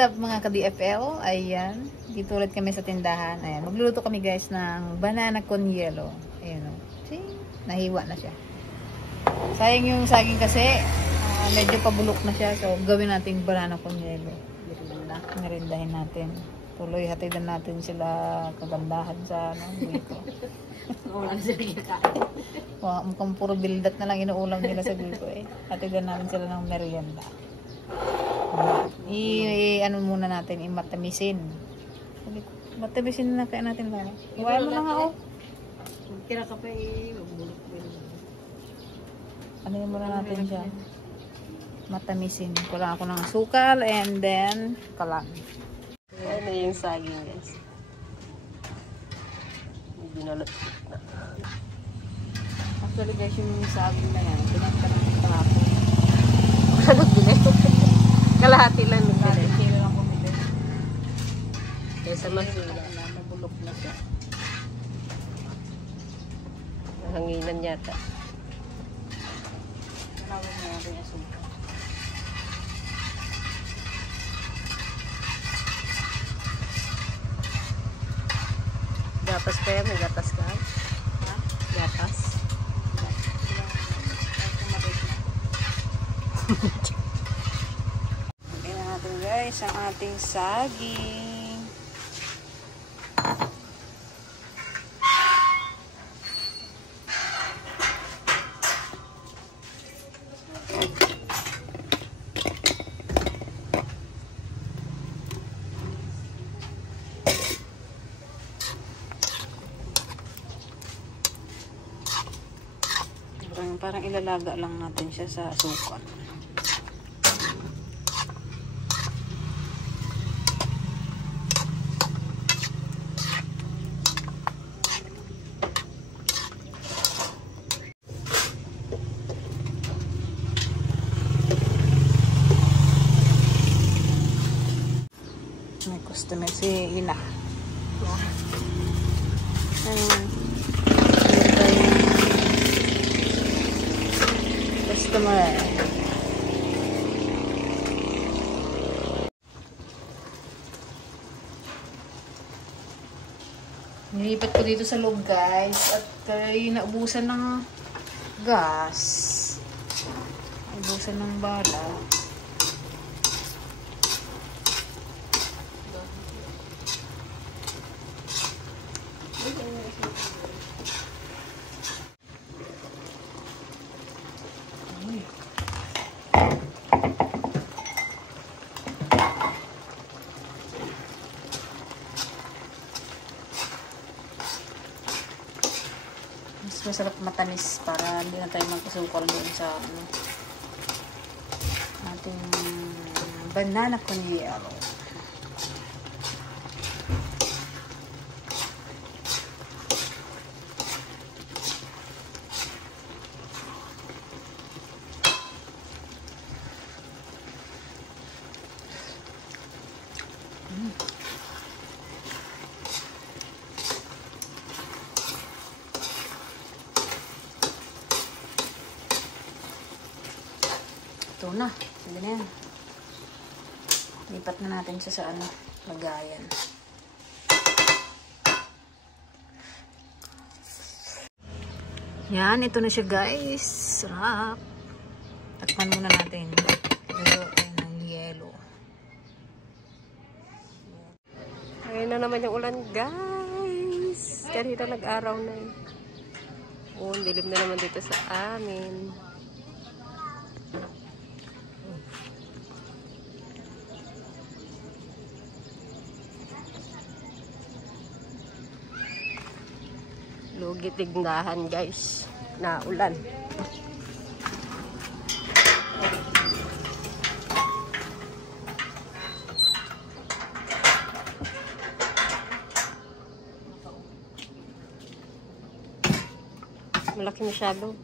up mga ka-DFL? Ayan. Dito ulit kami sa tindahan. Ayan. Magluluto kami guys ng banana con yelo. Ayan o. See? Nahiwa na siya. Sayang yung saging kasi. Medyo pabulok na siya. So, gawin natin banana con yelo. Merindahin natin. Tuloy, hatidan natin sila kagandahan sa dito. Ulam sila kakain. Mukhang puro bildat na lang inuulam nila sa dito eh. Hatidan natin sila ng merienda. Ano muna natin, imatamisin. Matamisin na kaya natin lang. Iwain mo na nga oh. Kira ka pa eh, magbulok. Ano yun muna natin siya? Matamisin. Kulang ako ng asukal and then kalan. Ano yung saging guys? Binalot na. Actually guys, yung saging na yan, pinagka natin kahapon. Wala nagbili. Kalahati lang nagbili. Kilo lang bumili. Kaysa masila. Nabulok na siya. Hanginan yata. Malawin na natin yung asukal. Gatas pa yan, may gatas ka? Ha? Gatas. Lagyan na natin guys ang ating saging. Parang ilalaga lang natin siya sa asukal. May customer si Ina. Customer. Nilipat ko dito sa loob guys at naubusan ng gas. Naubusan ng bala. Masarap matamis para hindi na tayo magkasukal doon sa ating banana con yelo. Ito na. Sige na yan. Lipat na natin siya sa lagayan. Yan. Ito na siya guys. Sarap. Takpan muna natin. Ito ng yelo. Ayun na naman yung ulan guys. Kanina nag-araw na eh. Oh, dilim na naman dito sa amin. Lugi tignahan guys na ulan. Malaki masyado.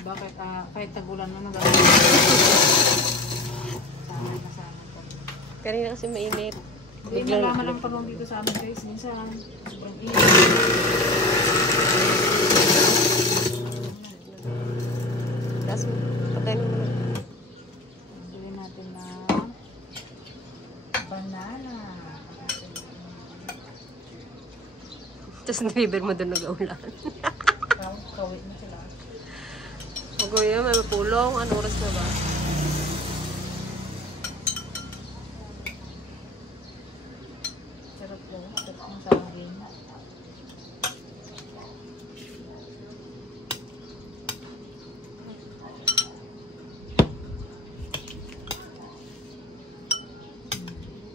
Diba? Kahit tagulan na nagagawa. Kanina kasi mainit. Hindi nalaman ang pagong dito sa amin guys. Minsan, sobrang init. Tapos, patayin mo lang. Gawin natin na banana. Tapos, deliver mo doon nag-aulan. Kawit na sila. Huwag ko yun, may mapulong. Ano oras na ba? Sarap daw. Sarap ng saging.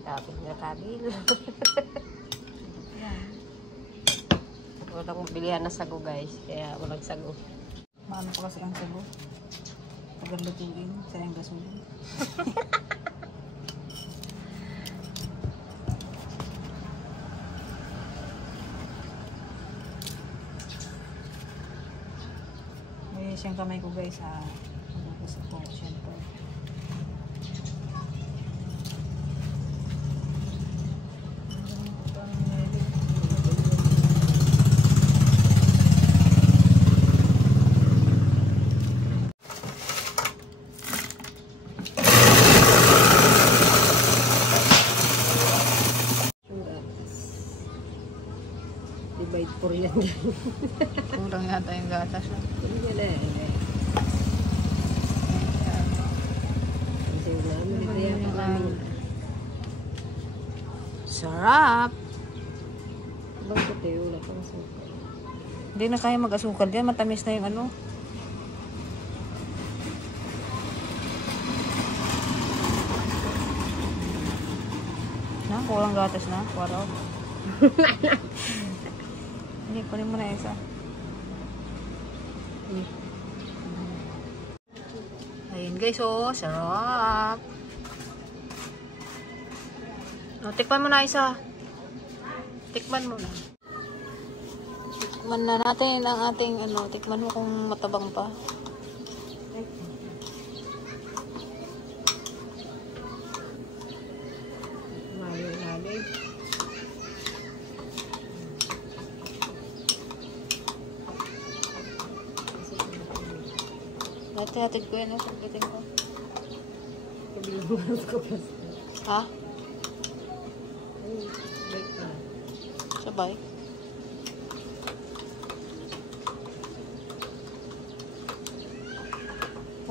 Tapos na kabil. Yan. Walang bilihan na sago guys. Kaya walang sago. Maano pa kasi ang sago. Tagal lutuin. Sayang gasolin. May siyang kamay ko guys ha. Gusto ko siyempre. Divide for yan dyan. Kurang yata yung gatas. Hindi na eh. Kasi wala mo na kaya pa kami. Sarap! Bakit eh, wala pang suka. Hindi na kaya mag-asukal yan. Matamis na yung ano. Na, kurang gatas na. Wala. Hindi, kunin mo na isa. Ayun guys, oh. Sarap. No, tikman mo na isa. Tikman mo na. Tikman na natin ang ating ano. Tikman mo kung matabang pa. Lalim. Hatid ko yan. Sabitin ko. Kabilang ko pa. Ha? Ay, bike na. Sabay.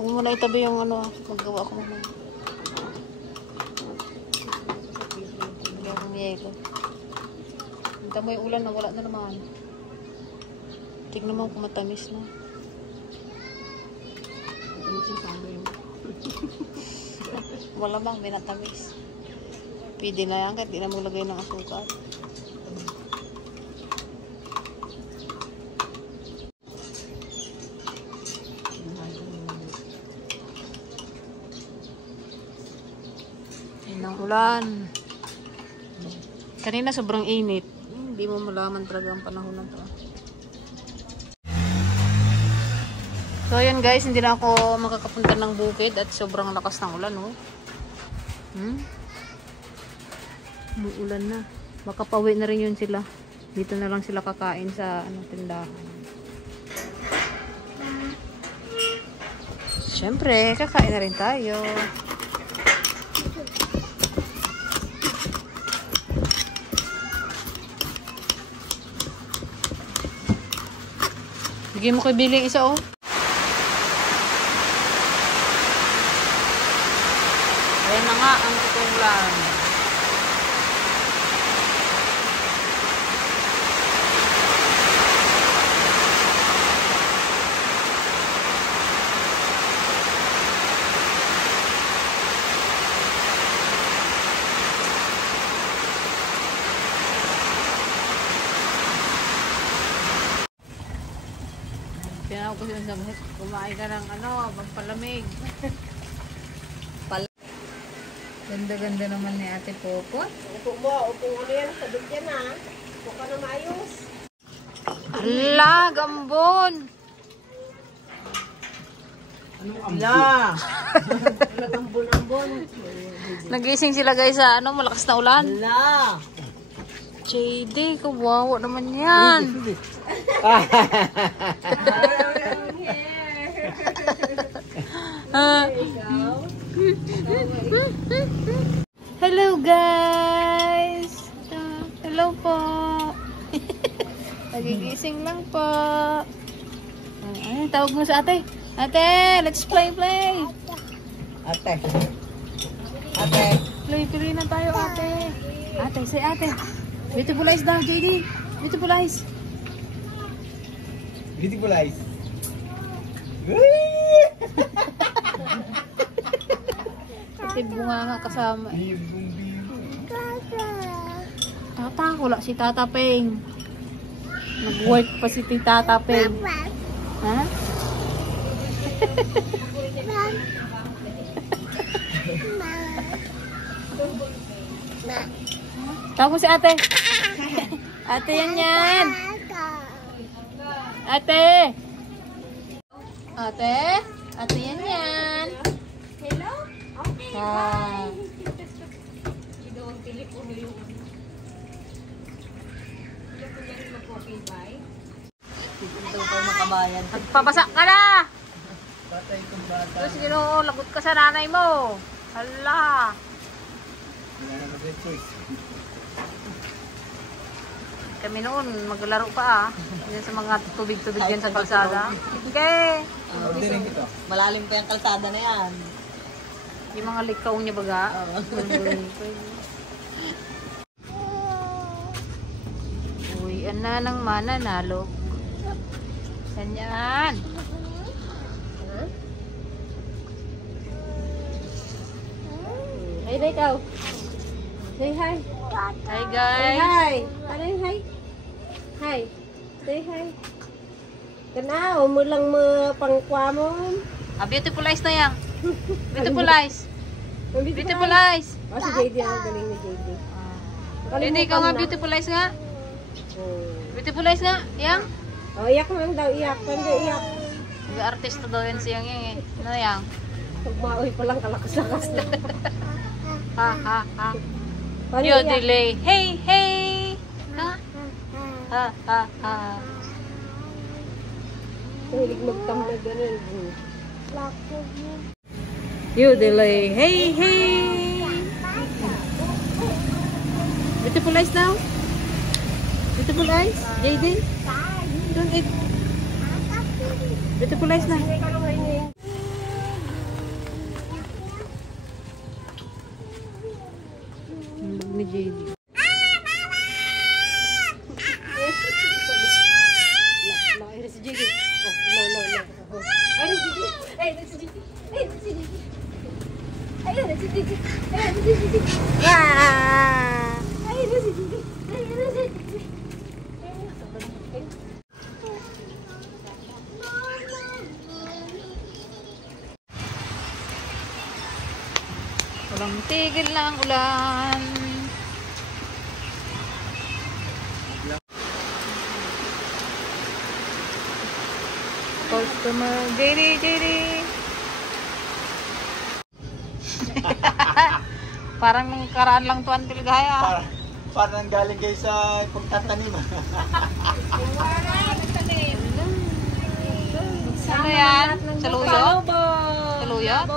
Huwag mo na itabi yung ano. Maggawa ko naman. Hindi ako miyelo. Hinta mo yung ulan na wala na naman. Tignan mo kung matamis na. Ano siya sabi mo? Wala bang minatamis. Pwede na yan kahit di na maglagay ng asukal. Yan ang ulan. Kanina sobrang init. Hindi mo malaman talaga ang panahon na to. So ayan guys, hindi na ako makakapunta ng bukid at sobrang lakas ng ulan, oh. Umuulan na. Baka pauwi na rin yun sila. Dito na lang sila kakain sa ano, tindahan. Siyempre, kakain na rin tayo. Bigyan mo kay Billy isa, oh. Ayan na nga ang tutulan. Pinawag ko siya sa buhit. Kumain ka ng ano, pampalamig. Ganda-ganda naman ni Ate Popot. Upo mo, upo ano yan, sabit yan ha. Upo ka na maayos. Ala, gambon! La! Nagising sila guys sa ano, malakas na ulan. La! JD, kawawa naman yan. Hello guys. Hello po. Nagigising lang po. Ay, tawag mo sa ate. Ate, let's play. Ate. Ate. Play na tayo ate. Ate, say ate. Beautiful eyes daw, JD. Beautiful eyes. Beautiful eyes. Kasi bunga nga kasama. Tata, wala si Tata Peng. Nag-work pa si Tata Peng. Ha? Tawag mo si ate. Ate yan. Ate. Ate yan. Hello? Okay, Ah. Ito ang telepono yung Ito pa makabayan. Nagpabasa ka na. Patay kong bata. Tapos ginoo, lagot ka sa nanay mo. Hala. Wala na mag-choice. Kami noon, maglaro pa Yan sa mga tubig-tubig yan sa kalsada. Hindi. Ordering ito. Malalim pa yung kalsada na yan. Yung mga likaw niya baga. Uy, ana ng mananalo. Ganyan. Ay, na ikaw. Say hi. Hi Say guys. hi. Ano yung hi? Hi. Say hi. Kana, mo lang mo pangkwa mo. Beautiful eyes na yan. Beautiful eyes. Beautiful eyes. Oh, si JD ang galing ni JD. Hindi, ikaw nga beautiful eyes nga. Beautiful eyes nga. Yang. Oh, iyak mo daw, iyak. Pwede iyak. Artista daw yan siyang yan eh. Ano yang? Pagmaoy pa lang kalakas-lakas na. Ha. Paano Yo iyak? delay. Hey. Ha. Hilig magtamad ganun. You delay. Hey. Beautiful eyes now. Beautiful eyes. JD. Don't eat. Beautiful eyes na. Ni JD. Si JD. Oh, no. Ay, si JD. Ay, si JD. Ay, si JD. Ay, si JD. Ay, si JD. Ay, si JD. Walang tigil na ang ulan. Customer, JD. Parang nung karaan lang tuwan Pilgaya. Parang galing kayo sa pagtatanim. Ano yan? Saluyot? Saluyot?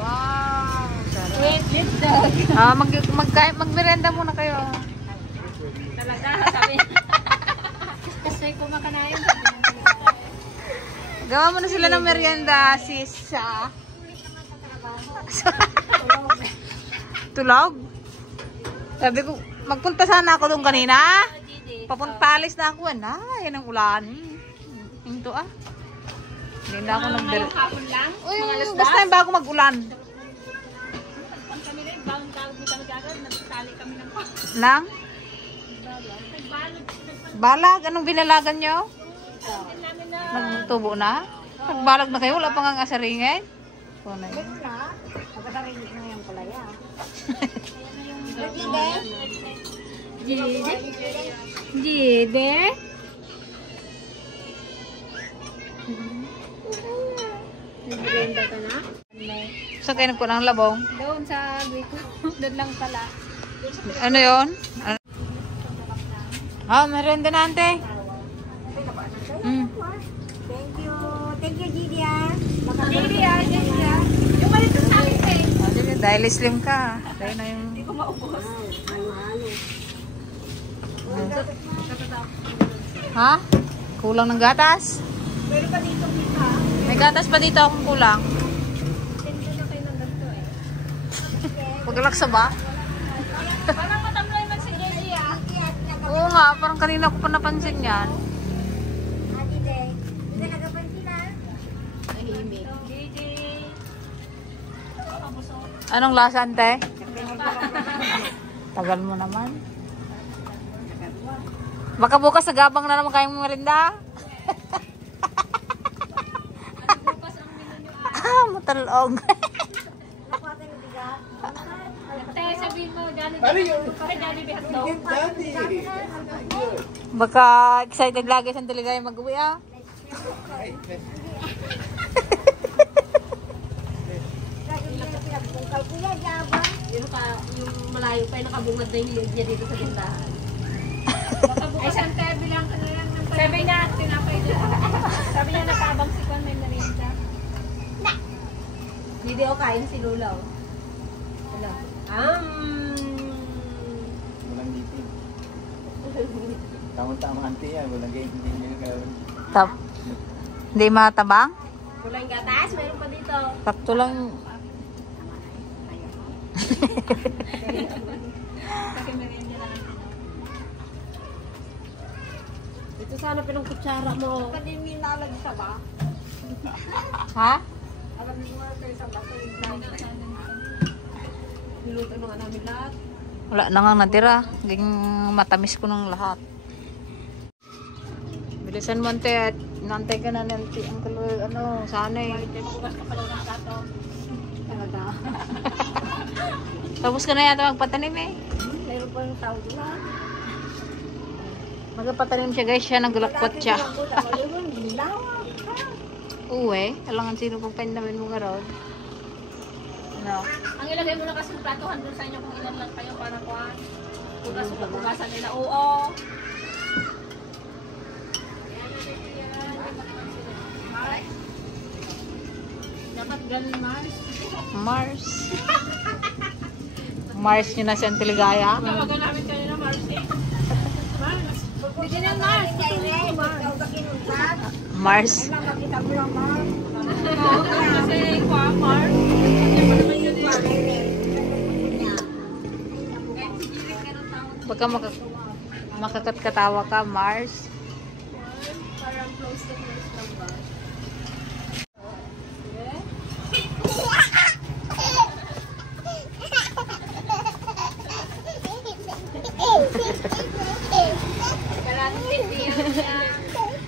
Wow. Magmerenda muna kayo. Talaga, sabi. Kasi kumakanayan. Gawa mo na sila ng merienda, sis. Tulog? Sabi ko, magpunta sana ako doon kanina. Papuntalis na ako. Yan ang ulan. Hinto Hindi na ako nag-dere. Uy, basta yung bago mag-ulan. Lang? Balag? Anong binalagan nyo? Nagtubo na? Nagbalag na kayo? Wala pa nga asaringin? Wala yun. Magkasarinig na yung palaya. Jide? kayo nagkuha ng labong? Doon sa Guico. Doon lang pala. Ano yun? Merenda na, ante. Thank you. Thank you, Gigi, ah. Gigi, Gigi, yung malito sa akin, eh. Dahil slim ka. Dahil na yung... Hindi ko maubos. Ano? Ha? Kulang ng gatas? Meron pa dito, Gita. May gatas pa dito akong kulang. Thank na kayo ng ganito, eh. Paglaksa ba? Parang matamlay man si Gigi, ah. Oo nga, parang kanina ko pa napansin yan. Ate Day, hindi ka nagapansin, ah. Tahimik. Gigi. Anong lasa, ante? Tagal mo naman. Baka bukas nagabang na naman kayong merinda. Matalog. Tay, sabihin mo, Jollibee hotdog. Baka excited lagi sa Deligaya mag-uwi, ah. Yung malayo pa, nakabungad na yung hiyog niya dito sa tindahan. Ay, saan tayo bilang ka na yan? Sabi niya, tinapay niya. Sabi niya, nakabang si Kwan, may merienda. Hindi ako kain si Lula, oh. Wala. Walang dito. Tama-tama ante yan. Walang ganyan. Hindi nyo Hindi matabang? Walang gatas, meron pa dito. Sakto lang. Kasi merienda na lang. Ito sana pinang-kutsara mo. Pwede yung minalag sa ba? Ha? Alam mo nga kayo sa bato yung niluto na nga namin lahat. Wala na nga natira. Ging matamis ko ng lahat. Bilisan mo, ante, at nantay ka na nanti ang sana eh. Magugas ka pala ng plato. Talaga. Tapos ka na yata magpatanim eh. Mayroon pa yung tao doon. Magpatanim siya guys, siya nagulakot siya. Uwe, alangan sino pang pendamin mo nga ron. Ano? Ang ilagay mo na kasi yung platohan doon sa inyo kung ilan lang kayo para kuha. Bukas o pagbugasan nila. Oo. Dapat ganun, Mars. Mars. Mars nyo na siya ang Deligaya. Tawagan namin kanina, Mars. Mars. Hindi na Mars. Mars. Kasi kuha, Mars. Baka makakatkatawa ka, Mars. Parang close to close lang ba?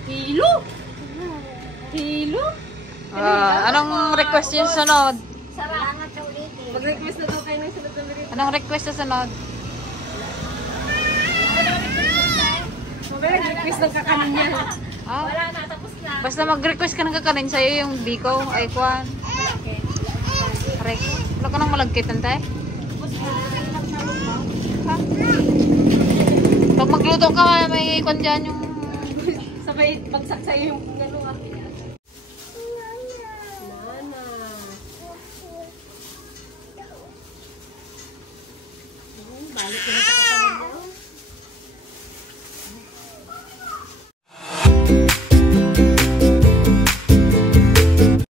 Hilo? Hilo? Anong request yung sunod? Salamat sa ulitin. Mag-request na daw kayo ng sunod na meron. Anong request sa sunod? Mag-request ng kakanin niya. Ah, Wala na, tapos na. basta mag-request ka ng kakanin sa'yo yung biko, ay kwan. Aray, wala ka nang malagkit, antay? Ha? Pag magluto ka, may kwan dyan yung... Sabay bagsak sa'yo yung gano'n ah. Nana. Balik na